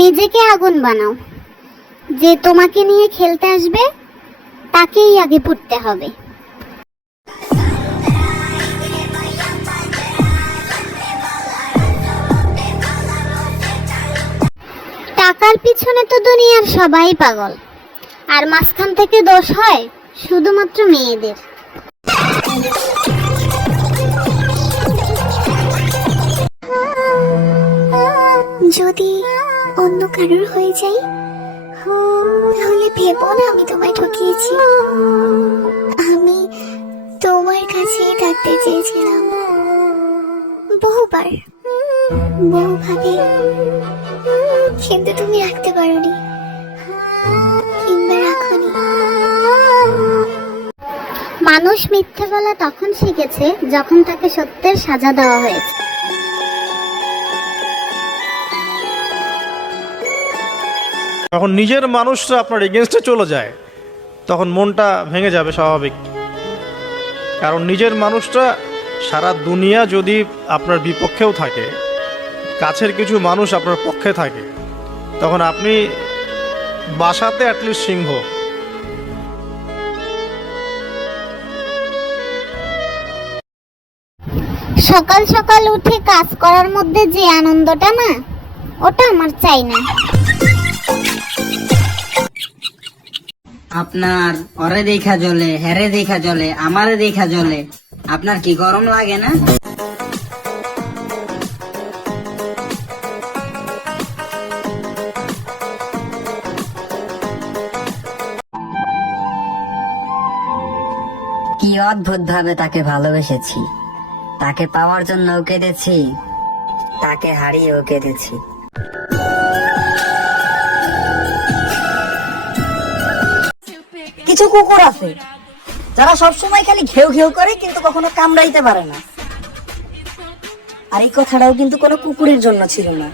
নিজেকে আগুন বানাও, যে তোমাকে নিয়ে খেলতে আসবে তাকেই আগে পুড়তে হবে। টাকার পিছনে তো দুনিয়ার সবাই পাগল, আর মাঝখান থেকে দোষ হয় শুধুমাত্র মেয়েদের। যদি অন্য কারোর হয়ে যাই তাহলে ভেবো না আমি তোমায় ঠকিয়েছি। আমি তোমার কাছেই থাকতে চেয়েছিলাম, বহুবার বহুভাবে, কিন্তু তুমি রাখতে পারোনি, কিংবা রাখোনি। মানুষ মিথ্যে বলা তখন শিখেছে যখন তাকে সত্যের সাজা দেওয়া হয়েছে। যখন নিজের মানুষরা আপনার এগেনস্টে চলে যায় তখন মনটা ভেঙে যাবে স্বাভাবিক। কারণ নিজের মানুষটা সারা দুনিয়া যদি আপনার বিপক্ষেও থাকে, কাছের কিছু মানুষ আপনার পক্ষে থাকে, তখন আপনি বাসাতে অ্যাটলিস্ট সিংহ। সকাল সকাল উঠে কাজ করার মধ্যে যে আনন্দটা না, ওটা আমার চাই না। আপনার ওরে দেখা জ্বলে, হেরে দেখা জ্বলে, আমারে দেখা জ্বলে, আপনার কি গরম লাগে না? কি অদ্ভুত ভাবে তাকে ভালোবেসেছি, তাকে পাওয়ার জন্য কেঁদেছি, তাকে হারিয়েও কেঁদেছি। কিছু কুকুর আছে যারা সবসময় খালি ঘেউ ঘেউ করে কিন্তু কখনো কামড়াইতে পারে না, আর এই কথাটাও কিন্তু কোনো কুকুরের জন্য ছিল না।